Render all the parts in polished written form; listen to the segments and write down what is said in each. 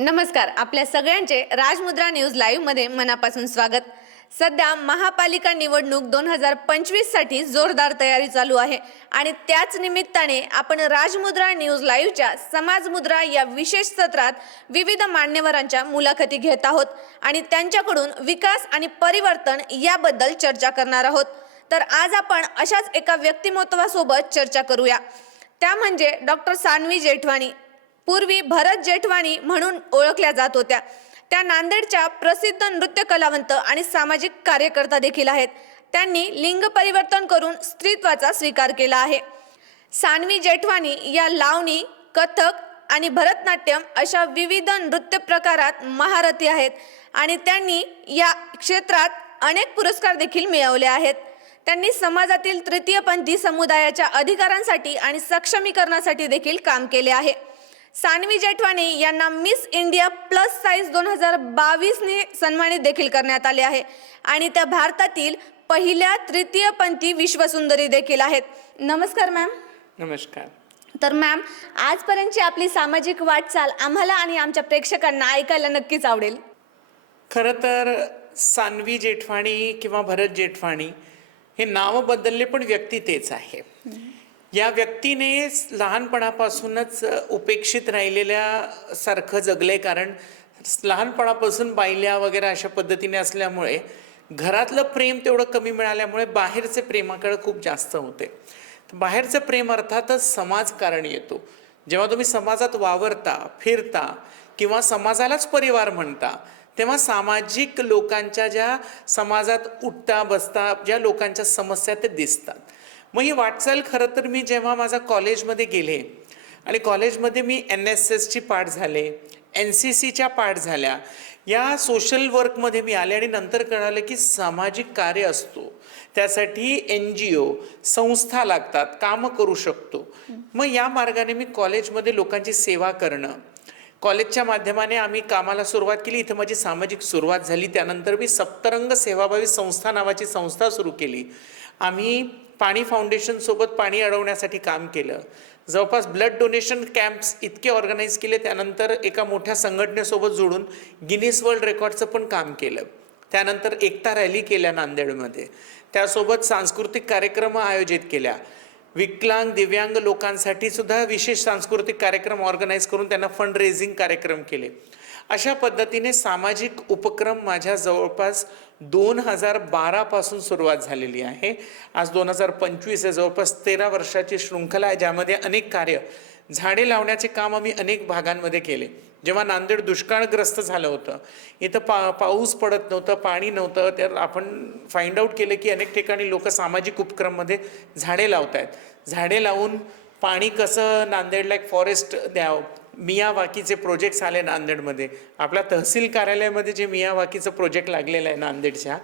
नमस्कार. आपल्या सगळ्यांचे राजमुद्रा न्यूज लाईव्ह मध्ये मनापासून स्वागत. सध्या महापालिका निवडणूक 2025 साठी जोरदार तयारी चालू आहे आणि त्याच निमित्ताने आपण राजमुद्रा न्यूज लाईव्हच्या समाजमुद्रा या विशेष सत्रात विविध मान्यवरांच्या मुलाखती घेत आहोत आणि त्यांच्याकडून विकास आणि परिवर्तन याबद्दल चर्चा करणार आहोत. तर आज आपण अशाच एका व्यक्तिमत्वासोबत चर्चा करूया. त्या म्हणजे डॉक्टर सान्वी जेठवानी. पूर्वी भरत जेठवानी म्हणून ओळखल्या जात होत्या. त्या नांदेडच्या प्रसिद्ध नृत्य कलावंत आणि सामाजिक कार्यकर्ता देखील आहेत. त्यांनी लिंग परिवर्तन करून स्त्रीत्वाचा स्वीकार केला आहे. सान्वी जेठवानी या लावणी, कथक आणि भरतनाट्यम अशा विविध नृत्य प्रकारात महारथी आहेत आणि त्यांनी या क्षेत्रात अनेक पुरस्कार देखील मिळवले आहेत. त्यांनी समाजातील तृतीयपंथी समुदायाच्या अधिकारांसाठी आणि सक्षमीकरणासाठी देखील काम केले आहे. सान्वी जेठवानी यांना मिस इंडिया प्लस साइज 2022 ने सन्मानित देखील करण्यात आले आहे आणि त्या भारतातील पहिल्या तृतीयपंथी विश्वसुंदरी देखील आहेत. नमस्कार मॅम. नमस्कार. तर मॅम, आजपर्यंतची आपली सामाजिक वाटचाल आम्हाला आणि आमच्या प्रेक्षकांना ऐकायला नक्कीच आवडेल. खरं तर सान्वी जेठवानी किंवा भरत जेठवानी हे नाव बदलले पण व्यक्ती तेच आहे. या व्यक्तीने लहानपणापासूनच उपेक्षित राहिलेल्या सारखं जगले, कारण लहानपणापासून बायल्या वगैरे अशा पद्धतीने असल्यामुळे घरातलं प्रेम तेवढं कमी मिळाल्यामुळे बाहेरचे प्रेमाकडे खूप जास्त होते. बाहेरचं प्रेम अर्थातच समाजकारण येतो. जेव्हा तुम्ही समाजात वावरता, फिरता किंवा समाजालाच परिवार म्हणता, तेव्हा सामाजिक लोकांच्या ज्या समाजात उठता बसता ज्या लोकांच्या समस्या ते दिसतात. मग ही वाटचाल खरं तर मी जेव्हा माझा कॉलेजमध्ये गेले आणि कॉलेजमध्ये मी NSSची पार्ट झाले, NCCच्या पार्ट झाल्या, या सोशल वर्कमध्ये मी आले आणि नंतर कळालं की सामाजिक कार्य असतो, त्यासाठी NGO संस्था लागतात, कामं करू शकतो. मग या मार्गाने मी कॉलेजमध्ये लोकांची सेवा करणं, कॉलेजच्या माध्यमाने आम्ही कामाला सुरुवात केली. इथं माझी सामाजिक सुरुवात झाली. त्यानंतर मी सप्तरंग सेवाभावी संस्था नावाची संस्था सुरू केली. आम्ही पाणी फाउंडेशनसोबत पाणी अडवण्यासाठी काम केलं. जवळपास ब्लड डोनेशन कॅम्प्स इतके ऑर्गनाईज केले. त्यानंतर एका मोठ्या संघटनेसोबत जोडून गिनीस वर्ल्ड रेकॉर्डचं पण काम केलं. त्यानंतर एकता रॅली केल्या नांदेडमध्ये. त्यासोबत सांस्कृतिक कार्यक्रम आयोजित केल्या. विकलांग दिव्यांग लोकांसाठी सुद्धा विशेष सांस्कृतिक कार्यक्रम ऑर्गनाईज करून त्यांना फंड रेझिंग कार्यक्रम केले. अशा पद्धतीने सामाजिक उपक्रम माझ्या जवळपास 2012 पासून सुरुवात झालेली आहे. आज 2025 आहे. जवळपास 13 वर्षाची शृंखला आहे, ज्यामध्ये अनेक कार्य, झाडे लावण्याचे काम आम्ही अनेक भागांमध्ये केले. जेव्हा नांदेड दुष्काळग्रस्त झालं होतं, इथं पाऊस पडत नव्हतं, पाणी नव्हतं, तर आपण फाइंड आऊट केलं की अनेक ठिकाणी लोक सामाजिक उपक्रममध्ये झाडे लावत आहेत. झाडे लावून पाणी कसं नांदेडला एक फॉरेस्ट द्यावं, मियावाकीचे प्रोजेक्ट्स आले नांदेडमध्ये. आपल्या तहसील कार्यालयामध्ये जे मियावाकीचं प्रोजेक्ट लागलेलं आहे नांदेडच्या,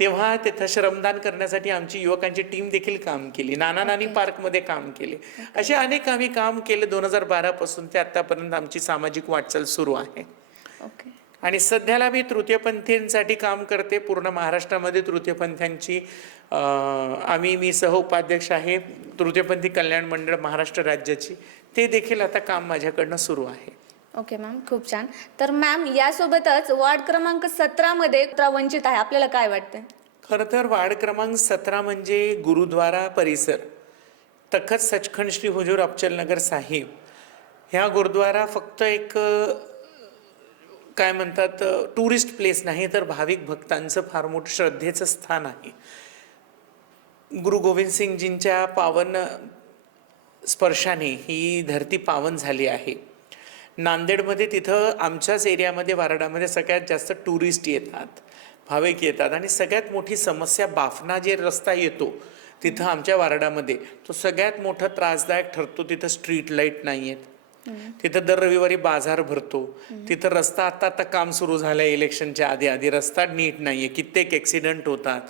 तेव्हा तिथं श्रमदान करण्यासाठी आमची युवकांची टीम देखील काम केली. नाना नानी पार्कमध्ये काम केले. असे अनेक आम्ही काम केले 2012 पासून ते आतापर्यंत आमची सामाजिक वाटचाल सुरू आहे. आणि सध्याला मी तृतीयपंथींसाठी काम करते. पूर्ण महाराष्ट्रामध्ये तृतीयपंथींची मी सहउपाध्यक्ष आहे तृतीयपंथी कल्याण मंडळ महाराष्ट्र राज्याची. ते देखील आता काम माझ्याकडनं सुरू आहे. ओके मॅम, खूप छान. तर मॅम, यासोबतच वार्ड क्रमांक 17 मध्ये वंचित आहे, आपल्याला काय वाटतं? खरं तर वार्ड क्रमांक 17 म्हणजे गुरुद्वारा परिसर, तखत सचखंड श्री हुजूर अबचलनगर साहिब. ह्या गुरुद्वारा फक्त एक काय म्हणतात टुरिस्ट प्लेस नाही, तर भाविक भक्तांचं फार मोठं श्रद्धेचं स्थान आहे. गुरु गोविंद सिंगजींच्या पावन स्पर्शाने ही धरती पावन झाली आहे. नांदेडमध्ये तिथं आमच्याच एरियामध्ये वारडामध्ये सगळ्यात जास्त टुरिस्ट येतात, भाविक येतात. आणि सगळ्यात मोठी समस्या बाफना जे रस्ता येतो तिथं आमच्या वारडामध्ये, तो सगळ्यात मोठा त्रासदायक ठरतो. तिथं स्ट्रीट लाईट नाही आहेत. तिथं दर रविवारी बाजार भरतो. तिथं रस्ता आता काम सुरू झालं आहे. इलेक्शनच्या आधी रस्ता नीट नाही आहे. कित्येक ॲक्सिडेंट होतात.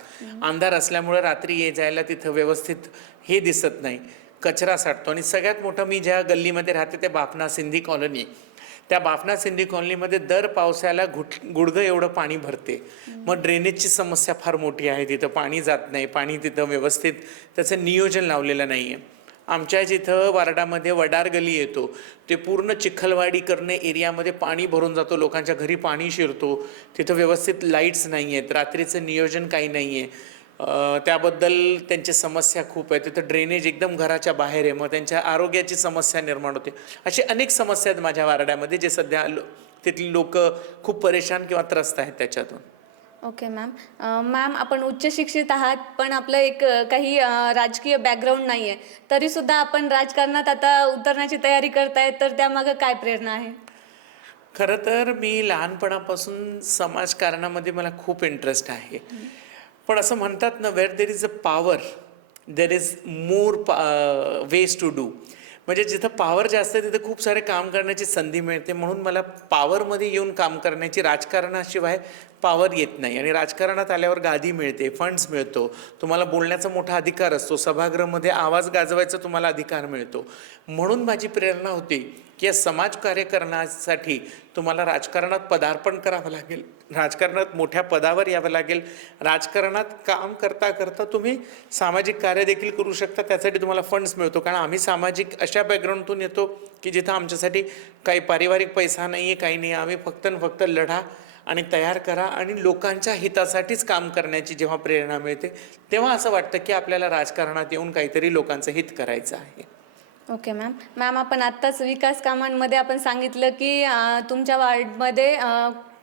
अंधार असल्यामुळे रात्री ये जायला तिथं व्यवस्थित हे दिसत नाही. कचरा साठतो. आणि सगळ्यात मोठं, मी ज्या गल्लीमध्ये राहते ते बाफना सिंधी कॉलनी. त्या बाफना सिंधी कॉलनीमध्ये दर पावसाळ्याला गुडघं एवढं पाणी भरते. मग ड्रेनेजची समस्या फार मोठी आहे. तिथं पाणी जात नाही. पाणी तिथं व्यवस्थित त्याचं नियोजन लावलेलं नाही आहे. आमच्या जिथं वार्डामध्ये वडार गली येतो ते पूर्ण चिखलवाडी करणे एरियामध्ये पाणी भरून जातो, लोकांच्या घरी पाणी शिरतो, तिथं व्यवस्थित लाईट्स नाही आहेत, रात्रीचं नियोजन काही नाही आहे. त्याबद्दल त्यांची समस्या खूप आहे. तिथं ड्रेनेज एकदम घराच्या बाहेर आहे, मग त्यांच्या आरोग्याची समस्या निर्माण होते. अशी अनेक समस्या आहेत माझ्या वार्डामध्ये, जे सध्या तिथली लोक खूप परेशान किंवा त्रस्त आहेत त्याच्यातून. Okay ma'am. मॅम, आपण उच्च शिक्षित आहात, पण आपलं एक काही राजकीय बॅकग्राऊंड नाही आहे, तरीसुद्धा आपण राजकारणात आता उतरण्याची तयारी करतायत, तर त्यामागं काय प्रेरणा आहे? खरं तर मी लहानपणापासून समाजकारणामध्ये मला खूप इंटरेस्ट आहे. पण असं म्हणतात ना, where there is a power there is more ways to do. म्हणजे जिथं पॉवर जास्त आहे तिथं खूप सारे काम करण्याची संधी मिळते. म्हणून मला पॉवरमध्ये येऊन काम करण्याची, राजकारणाशिवाय पॉवर येत नाही. आणि राजकारणात आल्यावर गादी मिळते, फंड्स मिळतो, तुम्हाला बोलण्याचा मोठा अधिकार असतो, सभागृहामध्ये आवाज गाजवायचा तुम्हाला अधिकार मिळतो. म्हणून माझी प्रेरणा होती की या समाजकार्य करण्यासाठी तुम्हाला राजकारणात पदार्पण करावं लागेल, राजकारणात मोठ्या पदावर यावं लागेल. राजकारणात काम करता करता तुम्ही सामाजिक कार्य देखील करू शकता, त्यासाठी तुम्हाला फंड्स मिळतो. कारण आम्ही सामाजिक अशा बॅकग्राऊंडतून येतो की जिथं आमच्यासाठी काही पारिवारिक पैसा नाही आहे, काही नाही. आम्ही फक्त फक्त लढा आणि तयार करा आणि लोकांच्या हितासाठीच काम करण्याची जेव्हा प्रेरणा मिळते, तेव्हा असं वाटतं की आपल्याला राजकारणात येऊन काहीतरी लोकांचं हित करायचं आहे. Okay ma'am. मॅम, आपण आत्ताच विकास कामांमध्ये आपण सांगितलं की तुमच्या वार्डमध्ये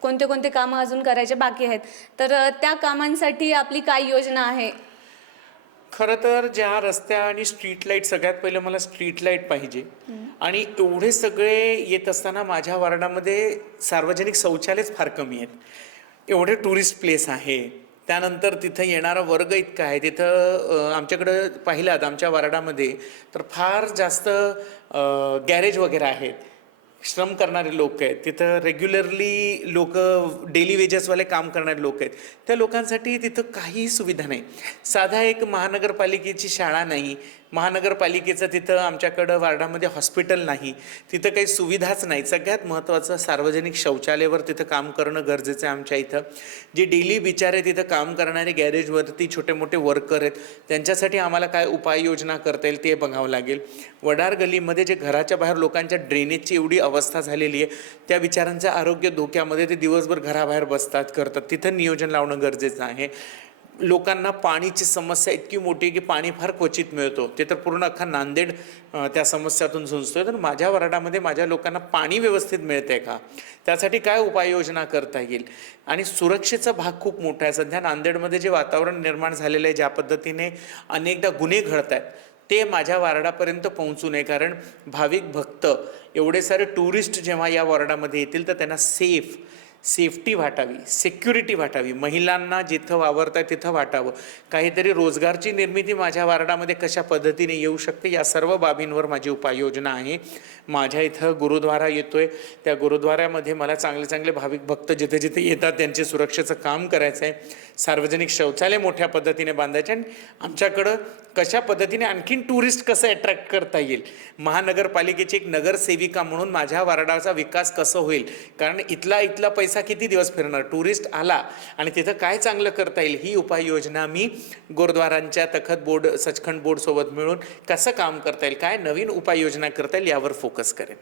कोणते कोणते कामं अजून करायचे बाकी आहेत, तर त्या कामांसाठी आपली काय योजना आहे? खरं तर ज्या रस्त्या आणि स्ट्रीट लाईट, सगळ्यात पहिलं मला स्ट्रीट लाईट पाहिजे. आणि एवढे सगळे येत असताना माझ्या वार्डामध्ये सार्वजनिक शौचालयच फार कमी आहेत. एवढे टुरिस्ट प्लेस आहे, त्यानंतर तिथं येणारा वर्ग इतका आहे. तिथं आमच्याकडं पाहिलात आमच्या वार्डामध्ये तर फार जास्त गॅरेज वगैरे आहेत, श्रम करणारे लोक आहेत तिथं, रेग्युलरली लोक डेली वेजेसवाले काम करणारे लोक आहेत. त्या लोकांसाठी तिथं काही सुविधा नाही. साधा एक महानगरपालिकेची शाळा नाही, महानगरपालिकेचं तिथं आमच्याकडं वार्डामध्ये हॉस्पिटल नाही, तिथं काही सुविधाच नाही. सगळ्यात महत्त्वाचं सार्वजनिक शौचालयावर तिथं काम करणं गरजेचं आहे. आमच्या इथं जे डेली बिचारे तिथं काम करणारे गॅरेजवरती छोटे मोठे वर्कर आहेत, त्यांच्यासाठी आम्हाला काय उपाययोजना करता येईल ते बघावं लागेल. वडार गलीमध्ये जे घराच्या बाहेर लोकांच्या ड्रेनेजची एवढी अवस्था झालेली आहे, त्या बिचारांचं आरोग्य धोक्यामध्ये, ते दिवसभर घराबाहेर बसतात करतात, तिथं नियोजन लावणं गरजेचं आहे. लोकांना पाणीची समस्या इतकी मोठी आहे की पाणी फार क्वचित मिळतो, ते तर पूर्ण अख्खा नांदेड त्या समस्यातून झुंजतोय. तर माझ्या वार्डामध्ये माझ्या लोकांना पाणी व्यवस्थित मिळतंय का, त्यासाठी काय उपाययोजना करता येईल. आणि सुरक्षेचा भाग खूप मोठा आहे. सध्या नांदेडमध्ये जे वातावरण निर्माण झालेलं आहे, ज्या पद्धतीने अनेकदा गुन्हे घडत आहेत, ते माझ्या वार्डापर्यंत पोहोचू नये. कारण भाविक भक्त एवढे सारे टुरिस्ट जेव्हा या वार्डामध्ये येतील तर त्यांना सेफ्टी वाटावी, सिक्युरिटी वाटावी, महिलांना जिथं वावरता तिथं वाटावं, काहीतरी रोजगारची निर्मिती माझ्या वार्डामध्ये कशा पद्धतीने येऊ शकते, या सर्व बाबींवर माझी उपाययोजना आहे. माझ्या इथं गुरुद्वारा येतोय, त्या गुरुद्वाऱ्यामध्ये मला चांगले चांगले भाविक भक्त जिथे जिथे येतात त्यांचे सुरक्षेचं काम करायचं आहे. सार्वजनिक शौचालय मोठ्या पद्धतीने बांधायचे आणि आमच्याकडं कशा पद्धतीने आणखीन टुरिस्ट कसं अट्रॅक्ट करता येईल, महानगरपालिकेची एक नगरसेविका म्हणून माझ्या वार्डाचा विकास कसं होईल. कारण इथला पैसा किती दिवस फिरणार, टुरिस्ट आला आणि तिथं काय चांगलं करता येईल, ही उपाययोजना मी गुरुद्वारांच्या तखत बोर्ड, सचखंड बोर्डसोबत मिळून कसं काम करता येईल, काय नवीन उपाययोजना करता येईल, यावर फोकस करेन.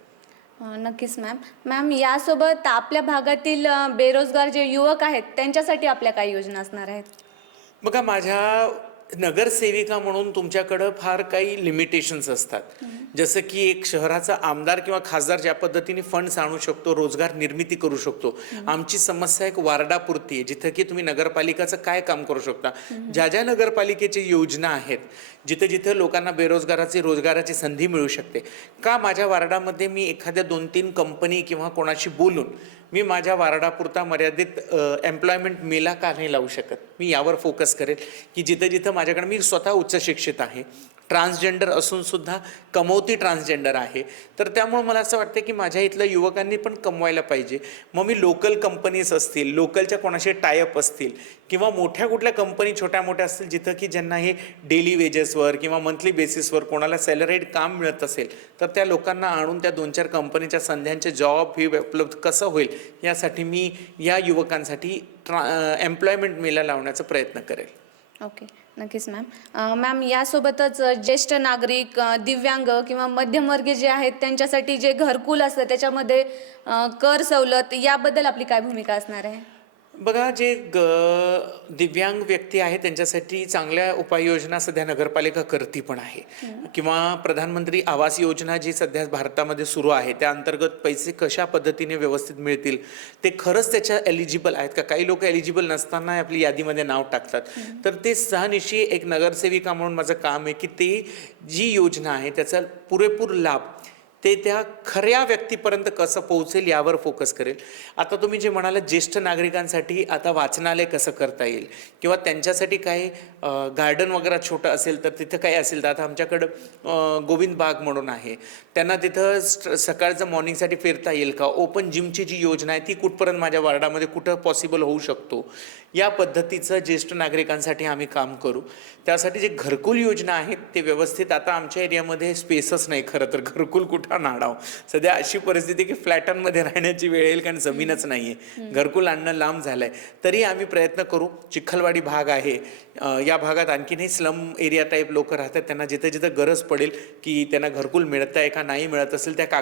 नक्कीच मॅम. मॅम, यासोबत आपल्या भागातील बेरोजगार जे युवक आहेत त्यांच्यासाठी आपल्या काय योजना असणार आहेत? बघा, माझ्या नगरसेविका म्हणून तुमच्याकडं फार काही लिमिटेशन्स असतात. जसं की एक शहराचा आमदार किंवा खासदार ज्या पद्धतीने फंड्स आणू शकतो, रोजगार निर्मिती करू शकतो, आमची समस्या एक वार्डापुरती आहे, जिथं की तुम्ही नगरपालिकाचं काय काम करू शकता. ज्या ज्या नगरपालिकेची योजना आहेत, जिथं जिथं लोकांना रोजगाराची संधी मिळू शकते, का माझ्या वार्डामध्ये मी एखाद्या 2-3 कंपनी किंवा कोणाशी बोलून मी माझ्या वार्डापुरता मर्यादित एम्प्लॉयमेंट मेला का नाही लावू शकत. मी यावर फोकस करेल की जिथं जिथं माझ्याकडे, मी स्वतः उच्च शिक्षित आहे, ट्रान्सजेंडर असूनसुद्धा कमवती ट्रान्सजेंडर आहे, तर त्यामुळे मला असं वाटतं की माझ्या इथल्या युवकांनी पण कमवायला पाहिजे. मग मी लोकल कंपनीज असतील, लोकलच्या कोणाशी टायअप असतील किंवा मोठ्या कुठल्या कंपनी छोट्या मोठ्या असतील, जिथं की ज्यांना हे डेली वेजेसवर किंवा मंथली बेसिसवर कोणाला सॅलरीड काम मिळत असेल, तर त्या लोकांना आणून त्या 2-4 कंपनीच्या संध्यांचे जॉब हे उपलब्ध कसं होईल, यासाठी मी या युवकांसाठी एम्प्लॉयमेंट मेला लावण्याचा प्रयत्न करेल. ओके. नक्कीच मॅम. मॅम यासोबतच ज्येष्ठ नागरिक, दिव्यांग किंवा मध्यमवर्गीय जे आहेत त्यांच्यासाठी जे घरकुल असतं त्याच्यामध्ये कर सवलत याबद्दल आपली काय भूमिका असणार आहे? बघा, जे दिव्यांग व्यक्ती आहेत त्यांच्यासाठी चांगल्या उपाययोजना सध्या नगरपालिका करती पण आहे. किंवा प्रधानमंत्री आवास योजना जी सध्या भारतामध्ये सुरू आहे त्या अंतर्गत पैसे कशा पद्धतीने व्यवस्थित मिळतील ते खरंच त्याच्या एलिजिबल आहेत का. काही लोक एलिजिबल नसताना आपली यादीमध्ये नाव टाकतात. तर ते सहनिशी एक नगरसेविका म्हणून माझं काम आहे की ते जी योजना आहे त्याचा पुरेपूर लाभ ते त्या खऱ्या व्यक्तीपर्यंत कसं पोहोचेल यावर फोकस करेल. आता तुम्ही जे म्हणाला ज्येष्ठ नागरिकांसाठी आता वाचनालय कसं करता येईल किंवा त्यांच्यासाठी काही गार्डन वगैरे छोटं असेल तर तिथं काही असेल तर आता आमच्याकडं गोविंद बाग म्हणून आहे, त्यांना तिथं सकाळचं मॉर्निंगसाठी फिरता येईल का. ओपन जिमची जी योजना आहे ती कुठपर्यंत माझ्या वार्डामध्ये कुठं पॉसिबल होऊ शकतो या पद्धतीचं ज्येष्ठ नागरिकांसाठी आम्ही काम करू. त्यासाठी जे घरकुल योजना आहेत ते व्यवस्थित, आता आमच्या एरियामध्ये स्पेसच नाही खरं तर घरकुल कुठं नाडाव. सध्या अशी परिस्थिती की फ्लॅटांमध्ये राहण्याची वेळ येईल कारण जमीनच नाही आहे, घरकुल आणणं लांब झालं आहे. तरी आम्ही प्रयत्न करू. चिखलवाडी भाग आहे, या भागात आणखीनही स्लम एरिया टाईप लोक राहतात, त्यांना जिथं जिथं गरज पडेल की त्यांना घरकुल मिळत आहे का नाही मिळत असेल त्या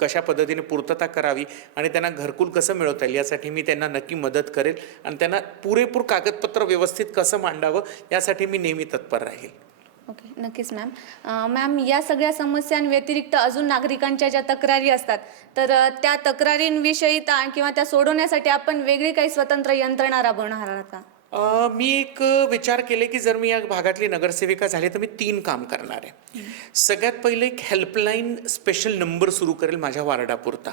कशा पद्धतीने पूर्तता करावी आणि त्यांना घरकुल कसं मिळवता येईल यासाठी मी त्यांना नक्की मदत करेल आणि त्यांना पुरेपूर कागदपत्र व्यवस्थित कसं मांडावं यासाठी मी नेहमी तत्पर राहील. ओके, नक्कीच मॅम. मॅम या सगळ्या समस्यांव्यतिरिक्त अजून नागरिकांच्या ज्या तक्रारी असतात तर त्या तक्रारींविषयी किंवा त्या सोडवण्यासाठी आपण वेगळी काही स्वतंत्र यंत्रणा राबवणार आहात का? मी एक विचार केले की जर मी या भागातली नगरसेविका झाली तर मी 3 काम करणार आहे. सगळ्यात पहिले एक हेल्पलाईन स्पेशल नंबर सुरू करेल माझ्या वार्डापुरता.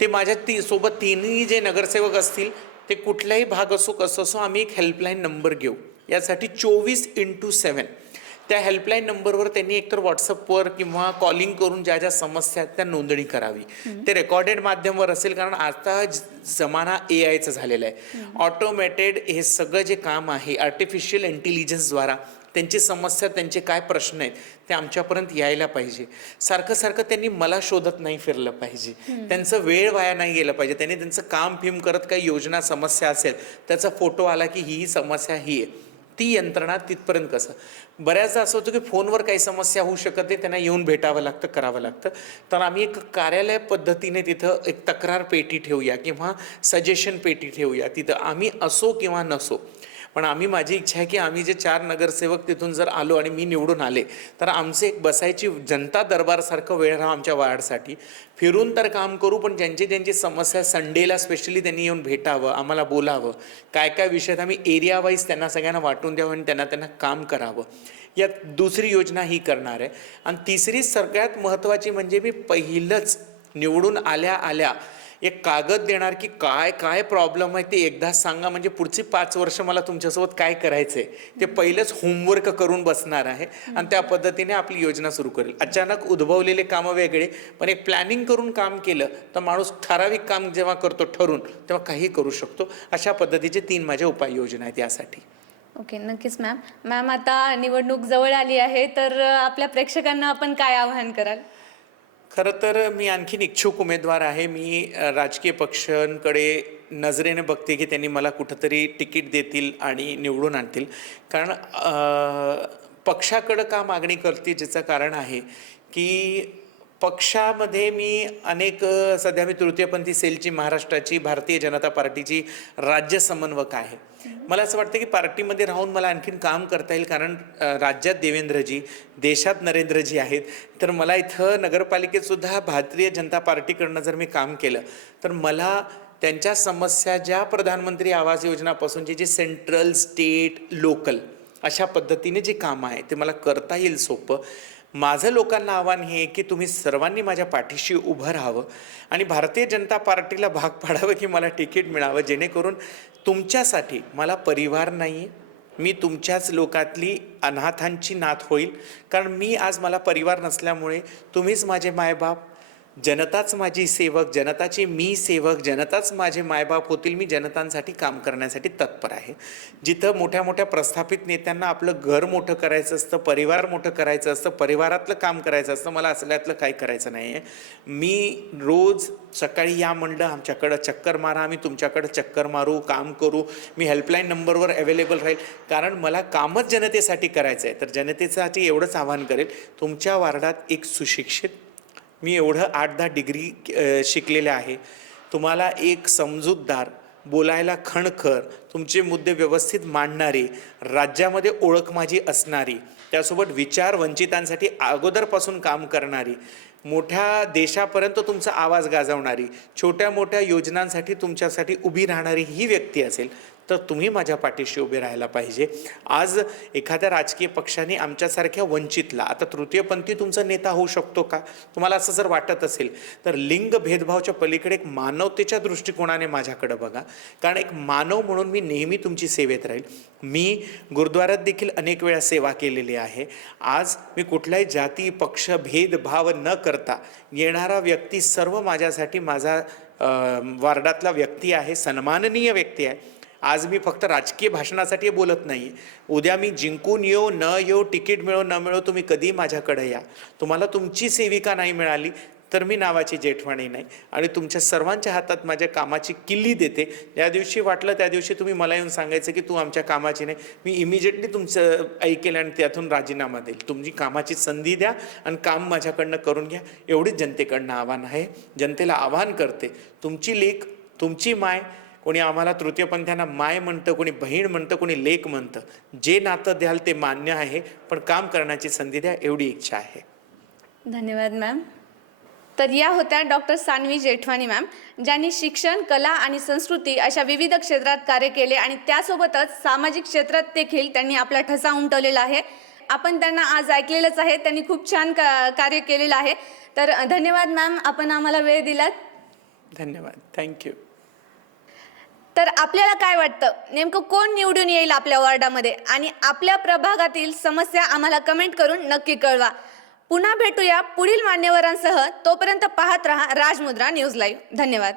ते माझ्या सोबत 3ही जे नगरसेवक असतील ते कुठलाही भाग असो कसं असो आम्ही एक हेल्पलाईन नंबर घेऊ. यासाठी 24x7 त्या हेल्पलाईन नंबरवर त्यांनी एकतर व्हॉट्सअपवर किंवा कॉलिंग करून ज्या ज्या समस्या आहेत त्या नोंदणी करावी. ते रेकॉर्डेड माध्यमावर असेल कारण आता जमाना AIचा झालेला आहे. ऑटोमॅटेड हे सगळं जे काम आहे आर्टिफिशियल इंटेलिजन्सद्वारा त्यांची समस्या त्यांचे काय प्रश्न आहेत ते आमच्यापर्यंत यायला पाहिजे. सारखं सारखं त्यांनी मला शोधत नाही फिरलं पाहिजे, त्यांचं वेळ वाया नाही गेलं पाहिजे. त्यांनी त्यांचं काम फिम करत काही योजना समस्या असेल त्याचा फोटो आला की ही समस्या ही आहे, ती यंत्रणा तिथपर्यंत कसं. बऱ्याचदा असं होतं की फोनवर काही समस्या होऊ शकत नाही, त्यांना येऊन भेटावं लागतं, करावं लागतं. तर आम्ही एक कार्यालय पद्धतीने तिथं एक तक्रार पेटी ठेवूया किंवा सजेशन पेटी ठेवूया. तिथं आम्ही असो किंवा नसो पण माझी इच्छा आहे की आम्ही जे 4 नगरसेवक तिथून जर आलो आणि मी निवडून आले तर आमचे एक बसायची जनता दरबारसारखं वेळ राहा आमच्या वार्डसाठी. फिरून तर काम करू पण ज्यांची समस्या संडेला स्पेशली त्यांनी येऊन भेटावं, आम्हाला बोलावं, काय काय विषयात आम्ही एरिया वाईज त्यांना सगळ्यांना वाटून द्यावं आणि त्यांना काम करावं. यात दुसरी योजना ही करणार आहे. आणि तिसरी सगळ्यात महत्त्वाची म्हणजे मी पहिलंच निवडून आल्या एक कागद देणार की काय काय प्रॉब्लेम आहे ते एकदाच सांगा म्हणजे पुढची 5 वर्ष मला तुमच्यासोबत काय करायचं आहे ते पहिलंच होमवर्क करून बसणार आहे आणि त्या पद्धतीने आपली योजना सुरू करेल. अचानक उद्भवलेले कामं वेगळे पण एक प्लॅनिंग करून काम केलं तर माणूस ठराविक काम जेव्हा करतो ठरून तेव्हा काही करू शकतो. अशा पद्धतीचे 3 माझ्या उपाययोजना आहेत यासाठी. ओके, नक्कीच मॅम. आता निवडणूक जवळ आली आहे तर आपल्या प्रेक्षकांना आपण काय आवाहन कराल? खरं तर मी आणखीन इच्छुक उमेदवार आहे. मी राजकीय पक्षांकडे नजरेने बघते की त्यांनी मला कुठंतरी तिकीट देतील आणि निवडून आणतील. कारण पक्षाकडं का मागणी करते ज्याचं कारण आहे की पक्षामध्ये मी सध्या मी तृतीयपंथी सेलची महाराष्ट्राची भारतीय जनता पार्टीची राज्य समन्वयक आहे. मला असं वाटतं की पार्टीमध्ये राहून मला आणखीन काम करता येईल कारण राज्यात देवेंद्रजी, देशात नरेंद्रजी आहेत. तर मला इथं नगरपालिकेतसुद्धा भारतीय जनता पार्टीकडनं जर मी काम केलं तर मला त्यांच्या समस्या ज्या प्रधानमंत्री आवास योजनापासूनचे जे सेंट्रल, स्टेट, लोकल अशा पद्धतीने जे काम आहे ते मला करता येईल सोपं. माझं लोकांना आव्हान हे की तुम्ही सर्वांनी माझ्या पाठीशी उभं राहावं आणि भारतीय जनता पार्टीला भाग पाडावं की मला तिकीट मिळावं जेणेकरून तुमच्यासाठी मला परिवार नाही आहे, मी तुमच्याच लोकातली अनाथांची नात होईल. कारण मी आज मला परिवार नसल्यामुळे तुम्हीच माझे मायबाप, जनताच माझी सेवक, जनताचे मी सेवक, जनताच माझे मायबाप होतील. मी जनतांसाठी काम करण्यासाठी तत्पर आहे. जिथं मोठ्या मोठ्या प्रस्थापित नेत्यांना आपलं घर मोठं करायचं असतं, परिवार मोठं करायचं असतं, परिवारातलं काम करायचं असतं, मला असल्यातलं काही करायचं नाही आहे. मी रोज सकाळी या म्हणलं आमच्याकडं चक्कर मारा, आम्ही तुमच्याकडं चक्कर मारू, काम करू. मी हेल्पलाईन नंबरवर अवेलेबल राहील, कारण मला कामच जनतेसाठी करायचं आहे. तर जनतेसाठी एवढंच आवाहन करेल, तुमच्या वार्डात एक सुशिक्षित, मी एवढं 8-10 डिग्री शिकलेले आहे, तुम्हाला एक समजूतदार, बोलायला खणखर, तुमचे मुद्दे व्यवस्थित मांडणारी, राज्यामध्ये ओळख माझी असणारी, त्यासोबत विचार वंचितांसाठी अगोदरपासून काम करणारी, मोठ्या देशापर्यंत तुमचा आवाज गाजवणारी, छोट्या मोठ्या योजनांसाठी तुमच्यासाठी उभी राहणारी ही व्यक्ती असेल तर तुम्ही माझ्या पाठीशी उभे राहायला पाहिजे. आज एखाद्या राजकीय पक्षाने आमच्यासारख्या वंचितला, आता तृतीयपंथी तुमचा नेता होऊ शकतो का? तुम्हाला असं जर वाटत असेल तर लिंग भेदभावाच्या पलीकडे एक मानवतेच्या दृष्टिकोनाने माझ्याकडे बघा, कारण एक मानव म्हणून मी नेहमी तुमची सेवेत राहील. मी गुरुद्वारात देखील अनेक वेळा सेवा केलेली आहे. आज मी कुठलाही जाती पक्ष भेदभाव न करता येणारा व्यक्ती सर्व माझ्यासाठी माझा वार्डातला व्यक्ती आहे, सन्माननीय व्यक्ती आहे. आज मी फक्त राजकीय भाषणासाठी बोलत नाही. उद्या मी जिंकून येऊ न येऊ, तिकीट मिळो न मिळो, तुम्ही कधी माझ्याकडे या. तुम्हाला तुमची सेविका नाही मिळाली तर मी नावाची जेठवाणी नाही, आणि तुमच्या सर्वांच्या हातात माझ्या कामाची किल्ली देते. ज्या दिवशी वाटलं त्या दिवशी तुम्ही मला येऊन सांगायचं की तू आमच्या कामाची नाही, मी इमिजिएटली तुमचं ऐकेल आणि त्यातून राजीनामा देईल. तुमची कामाची संधी द्या आणि काम माझ्याकडनं करून घ्या, एवढीच जनतेकडनं आव्हान आहे. जनतेला आव्हान करते, तुमची लेक, तुमची माय, कोणी आम्हाला तृतीयपंथ्यांना माय म्हणतं, कोणी बहीण म्हणतं, कोणी लेक म्हणतं, जे नातं द्याल ते मान्य आहे, पण काम करण्याची संधी द्या, एवढी इच्छा आहे. धन्यवाद मॅम. तर या होत्या डॉक्टर सान्वी जेठवानी मॅम, ज्यांनी शिक्षण, कला आणि संस्कृती अशा विविध क्षेत्रात कार्य केले आणि त्यासोबतच सामाजिक क्षेत्रात देखील त्यांनी आपला ठसा उमटवलेला आहे. आपण त्यांना आज ऐकलेलंच आहे, त्यांनी खूप छान कार्य केलेलं आहे. तर धन्यवाद मॅम, आपण आम्हाला वेळ दिलात. धन्यवाद, थँक्यू. तर आपल्याला काय वाटतं, नेमकं कोण निवडून येईल आपल्या वॉर्डामध्ये, आणि आपल्या प्रभागातील समस्या आम्हाला कमेंट करून नक्की कळवा. पुन्हा भेटूया पुढील मान्यवरांसह. तोपर्यंत पाहत रहा राजमुद्रा न्यूज लाईव्ह. धन्यवाद.